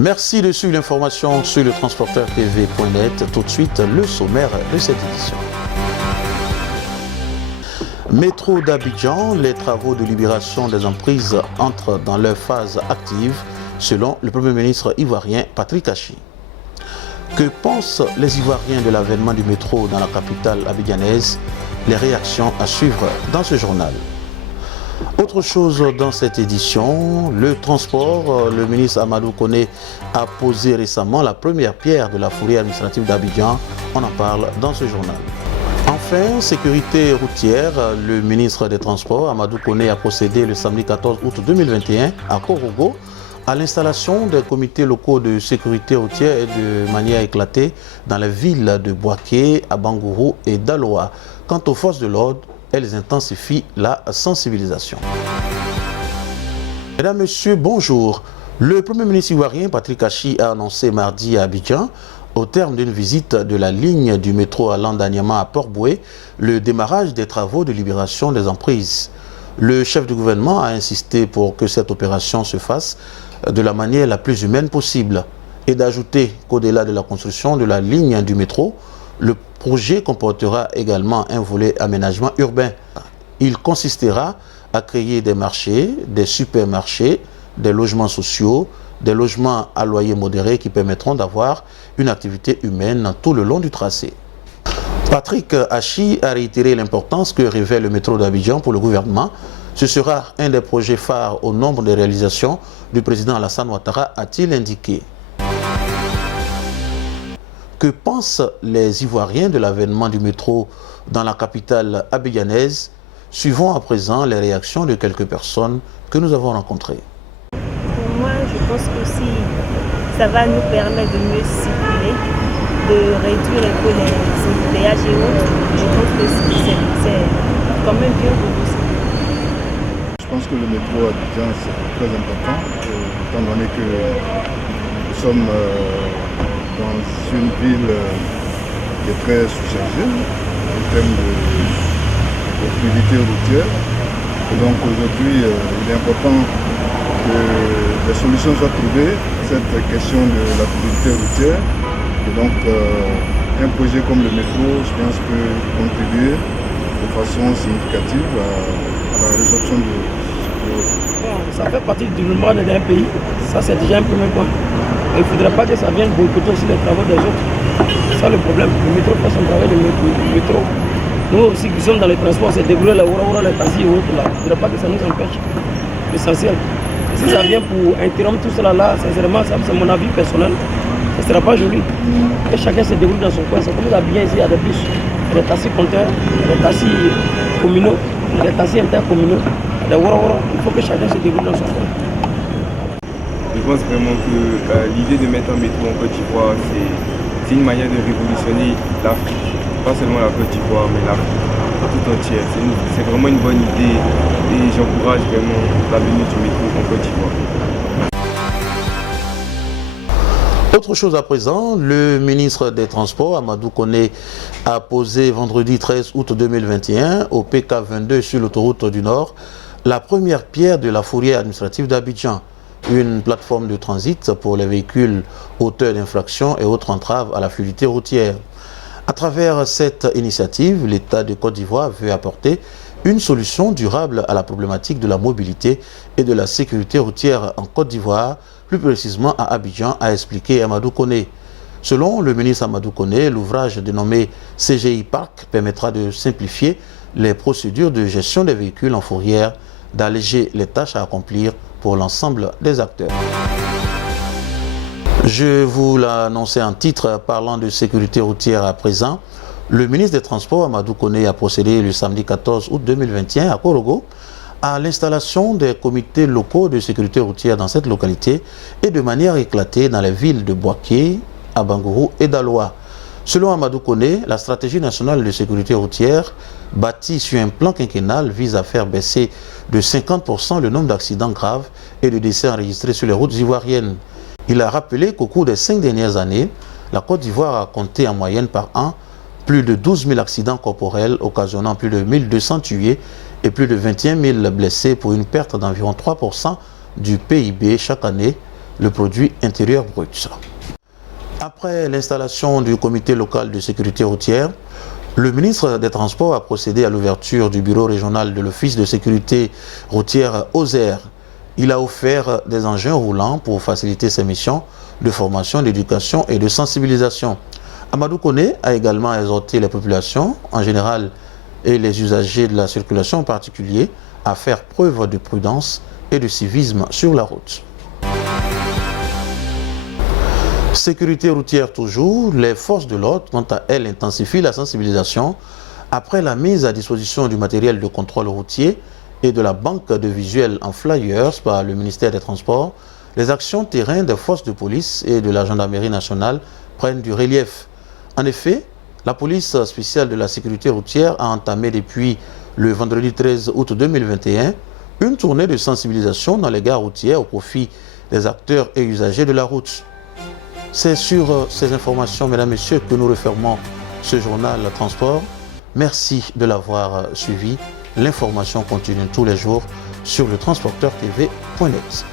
Merci de suivre l'information sur le transporteur-tv.net. Tout de suite, le sommaire de cette édition. Métro d'Abidjan, les travaux de libération des emprises entrent dans leur phase active, selon le Premier ministre ivoirien Patrick Achi. Que pensent les Ivoiriens de l'avènement du métro dans la capitale abidjanaise? Les réactions à suivre dans ce journal. Autre chose dans cette édition, le transport. Le ministre Amadou Koné a posé récemment la première pierre de la fourrière administrative d'Abidjan. On en parle dans ce journal. Enfin, sécurité routière. Le ministre des Transports, Amadou Koné, a procédé le samedi 14 août 2021 à Korogo à l'installation des comités locaux de sécurité routière et de manière éclatée dans les villes de Bouaké, Abangourou et Daloa. Quant aux forces de l'ordre, elles intensifient la sensibilisation. Mesdames, Messieurs, bonjour. Le Premier ministre ivoirien Patrick Achi a annoncé mardi à Abidjan, au terme d'une visite de la ligne du métro allant d'Anyama à Port-Boué, le démarrage des travaux de libération des emprises. Le chef du gouvernement a insisté pour que cette opération se fasse de la manière la plus humaine possible et d'ajouter qu'au-delà de la construction de la ligne du métro, le projet comportera également un volet aménagement urbain. Il consistera à créer des marchés, des supermarchés, des logements sociaux, des logements à loyer modéré qui permettront d'avoir une activité humaine tout le long du tracé. Patrick Achi a réitéré l'importance que revêt le métro d'Abidjan pour le gouvernement. Ce sera un des projets phares au nombre de réalisations du président Alassane Ouattara, a-t-il indiqué. Que pensent les Ivoiriens de l'avènement du métro dans la capitale abidjanaise? Suivons à présent les réactions de quelques personnes que nous avons rencontrées. Pour moi, je pense que si ça va nous permettre de mieux circuler, de réduire un peu les embouteillages et autres, je pense que c'est quand même bien aussi. Je pense que le métro à Abidjan c'est très important, étant donné que nous sommes dans une ville qui est très sous-chargée en termes de fluidité routière. Et donc aujourd'hui, il est important que des solutions soient trouvées à cette question de la fluidité routière. Et donc un projet comme le métro, je pense, peut contribuer de façon significative à la résolution de ce problème. Ça fait partie du développement d'un pays, ça c'est déjà un premier point. Il ne faudrait pas que ça vienne boycotter aussi les travaux des autres. C'est ça le problème. Le métro fait son travail, le métro. Nous aussi qui sommes dans les transports, c'est débrouiller les Wara, les taxis et autres là. Il ne faudrait pas que ça nous empêche. L'essentiel. Si ça vient pour interrompre tout cela là, sincèrement, c'est mon avis personnel. Ce ne sera pas joli. Que chacun se débrouille dans son coin. C'est comme ça bien ici, il y a des bus, il y a des taxis compteurs, il y a des taxis communaux, il y a des taxis intercommunaux, il y a des Wara. Il faut que chacun se débrouille dans son coin. Je pense vraiment que l'idée de mettre un métro en Côte d'Ivoire, c'est une manière de révolutionner l'Afrique. Pas seulement la Côte d'Ivoire, mais l'Afrique tout entière. C'est vraiment une bonne idée et j'encourage vraiment la venue du métro en Côte d'Ivoire. Autre chose à présent, le ministre des Transports, Amadou Koné, a posé vendredi 13 août 2021 au PK 22 sur l'autoroute du Nord la première pierre de la fourrière administrative d'Abidjan, une plateforme de transit pour les véhicules auteurs d'infractions et autres entraves à la fluidité routière. À travers cette initiative, l'État de Côte d'Ivoire veut apporter une solution durable à la problématique de la mobilité et de la sécurité routière en Côte d'Ivoire, plus précisément à Abidjan, a expliqué Amadou Koné. Selon le ministre Amadou Koné, l'ouvrage dénommé CGI Parc permettra de simplifier les procédures de gestion des véhicules en fourrière, d'alléger les tâches à accomplir pour l'ensemble des acteurs. Je vous l'annonçais en titre parlant de sécurité routière à présent. Le ministre des Transports, Amadou Koné, a procédé le samedi 14 août 2021 à Korogo à l'installation des comités locaux de sécurité routière dans cette localité et de manière éclatée dans les villes de Bouaké, Abangourou et Daloa. Selon Amadou Koné, la stratégie nationale de sécurité routière, bâtie sur un plan quinquennal, vise à faire baisser de 50% le nombre d'accidents graves et de décès enregistrés sur les routes ivoiriennes. Il a rappelé qu'au cours des 5 dernières années, la Côte d'Ivoire a compté en moyenne par an plus de 12 000 accidents corporels, occasionnant plus de 1 200 tués et plus de 21 000 blessés pour une perte d'environ 3% du PIB chaque année le produit intérieur brut. Après l'installation du comité local de sécurité routière, le ministre des Transports a procédé à l'ouverture du bureau régional de l'Office de sécurité routière OSER. Il a offert des engins roulants pour faciliter ses missions de formation, d'éducation et de sensibilisation. Amadou Kone a également exhorté les populations en général et les usagers de la circulation en particulier à faire preuve de prudence et de civisme sur la route. Sécurité routière toujours, les forces de l'ordre, quant à elles, intensifient la sensibilisation après la mise à disposition du matériel de contrôle routier et de la banque de visuels en flyers par le ministère des Transports. Les actions terrain des forces de police et de la gendarmerie nationale prennent du relief. En effet, la police spéciale de la sécurité routière a entamé depuis le vendredi 13 août 2021 une tournée de sensibilisation dans les gares routières au profit des acteurs et usagers de la route. C'est sur ces informations, mesdames et messieurs, que nous refermons ce journal Transport. Merci de l'avoir suivi. L'information continue tous les jours sur le transporteur TV.net.